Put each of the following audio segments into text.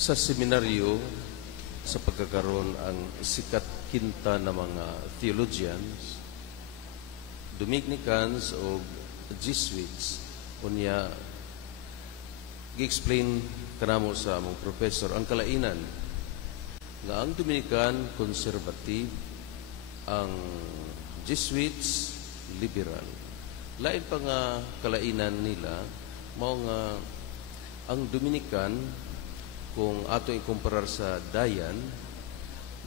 Sa seminaryo, sa pagkakaroon ang sikat kinta na mga theologians, Dominicans o Jesuits, unya gi-explain kanamo sa among professor ang kalainan nga ang Dominican conservative, ang Jesuits liberal. Lain pa nga kalainan nila mao nga ang Dominican, kung ato ikumparar sa Dayan,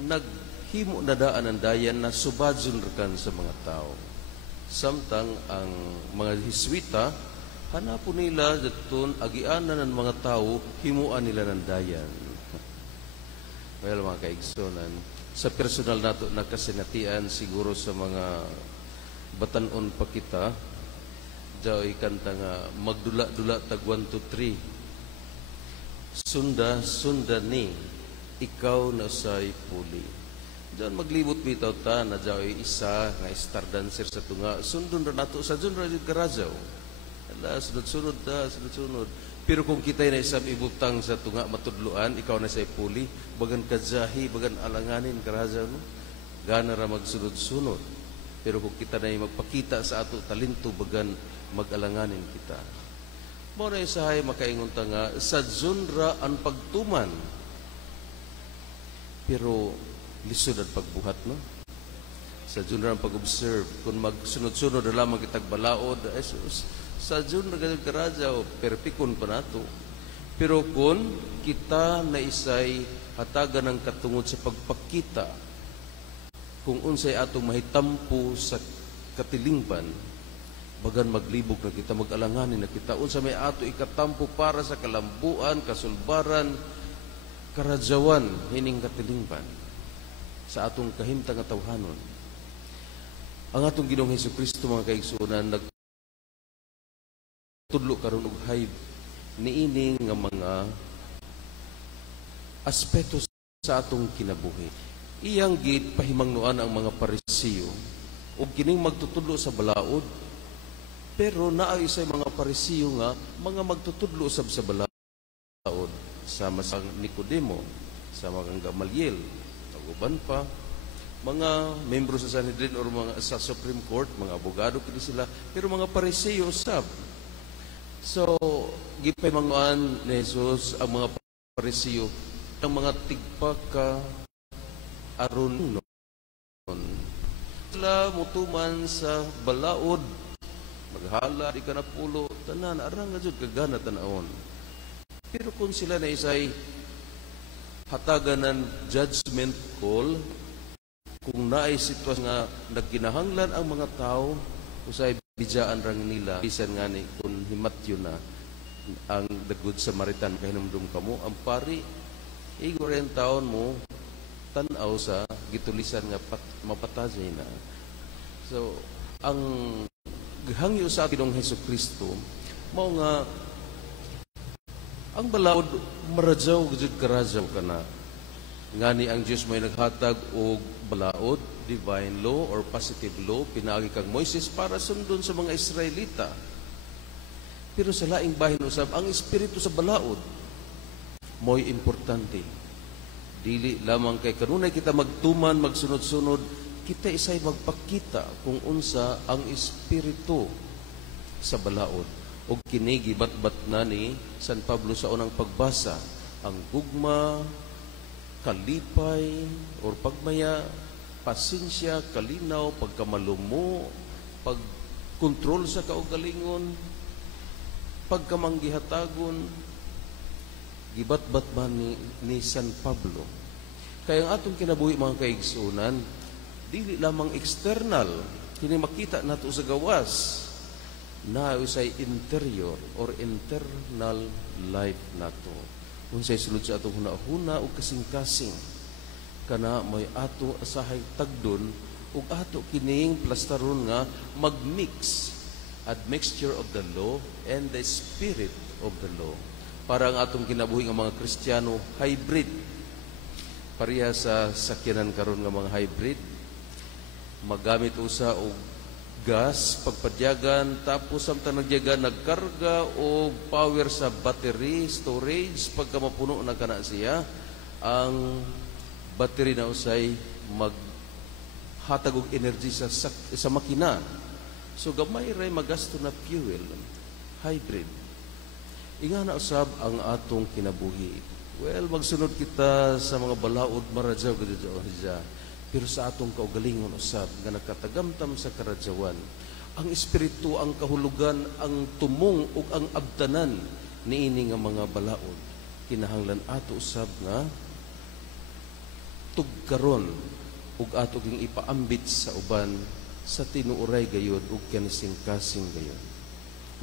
naghimo na daan ang Dayan na subadyon kan sa mga tao. Samtang ang mga Hiswita, hanapon nila datun agianan ng mga tao, himuan nila ng Dayan. Well, mga kaigsonan, sa personal nato na kasinatian siguro sa mga batanon pa kita, daw ikanta nga magdula-dula tag 1 to 3. Sunda ni, ikaw na say puli. Diyan maglibot bitaw ta na daway isa nga star dancer sa tunga. Sundon ra nato sa dun ra jud karajaw. Ala sunod-sunod ta, sunod-sunod. Pero kung kitay na isang ibutang sa tunga matudluan, ikaw na say puli, bagan kadzahi, bagan alanganin karajaw no. Gana ra magsunod-sunod. Pero kung kita na magpakita sa ato talento, bagan mag-alanganin kita. Mo na isahay makaingon ta nga sa genre ang pagtuman. Pero lisod ang pagbuhat no. Sa genre ang pag-observe, kung magsunod-sunod na lamang kitag balaod, sa genre gadud karajaw perpikon pa nato. Pero kung kita na isay hatagan ng katungod sa pagpakita, kung unsay atong mahitampo sa katilingban, bagan maglibog na kita, mag-alanganin na kita. Unsa may ato ikatampo para sa kalambuan, kasulbaran, karadyawan, hining katilingban sa atong kahimtang nga tawhanon. Ang atong Ginoong Hesukristo, mga kaigsunan, nagtudlo karon og hayb niining nga mga aspeto sa atong kinabuhi. Iyang gid pahimangnuan ang mga Parisiyo ug kining magtutudlo sa balaod. Pero naay isay mga Parisiyo nga mga magtutudlo usab sa balaod, sama sa Nicodemo, sama kang Gamaliel, uban pa mga membro sa Sanhedrin or mga sa Supreme Court, mga abogado kini sila, pero mga Parisiyo usab. So gipahimangnuan ni Jesus ang mga Parisiyo ang mga tigpaka aron sila mutuman sa balaod, maghala di ka na pulo tanan arang nga jud kagana tan-awon. Pero kung sila na isay hataganan judgment call, kung naay sitwasyon nga nagkinahanglan ang mga tao, usay bidyaan rang nila bisan nga ni kung himatyo na ang the good Samaritan kahinumdum kamo, ang pari igo rin taon mo tan-aw sa gitulisan nga mapatazay na. So ang hangyo sa Ginoong Hesukristo mao nga ang balaod maradyaw gud karajaw kana ngani ang Dios may naghatag og balaod, divine law or positive law pinaagi kang Moises para sundon sa mga Israelita. Pero sa laing bahin usab ang espiritu sa balaod mo'y importante. Dili lamang kay kanunay kita magtuman, magsunod-sunod, kita isay magpakita kung unsa ang espiritu sa balaod. O kini gibat-bat na ni San Pablo sa unang pagbasa, ang gugma, kalipay, or pagmaya, pasensya, kalinaw, pagkamalumo, pagkontrol sa kaugalingon, pagkamanggihatagon, gibat-bat man ni San Pablo. Kaya ang atong kinabuhi mga kaigsunan, dili lamang external, kini makita nato sa gawas, na usay interior or internal life nato. Unsay sulod sa atong hunahuna o kasing-kasing, kana may ato asahay tagdon ug ato kining plastaron nga magmix, admixture of the law and the spirit of the law. Para ang atong kinabuhi nga mga Kristiyano hybrid. Pareha sa sakyanan karon nga mga hybrid, magamit usa og gas pagpadyagan, tapos samtang nagyaga nagkarga o power sa battery storage, pagka mapuno na kana siya, ang battery na usay maghatag og energy sa makina. So gamay ray magasto na fuel, hybrid. Inga na usab ang atong kinabuhi. Well, magsunod kita sa mga balaod maradyaw gadto siya. Pero sa atong kaugalingon usab nga nagkatagamtam sa karadyawan, ang espiritu, ang kahulugan, ang tumong ug ang abtanan niini nga mga balaod, kinahanglan ato usab nga tugkaron ug ato ging ipaambit sa uban sa tinuoray gayud ug kanising-kasing gayud.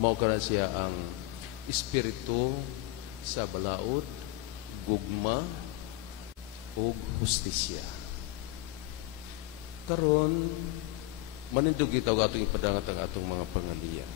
Mao kana siya ang espiritu sa balaod, gugma ug hustisya. Karon manindog gitaw atong ipadangat ang atong mga pangaliya.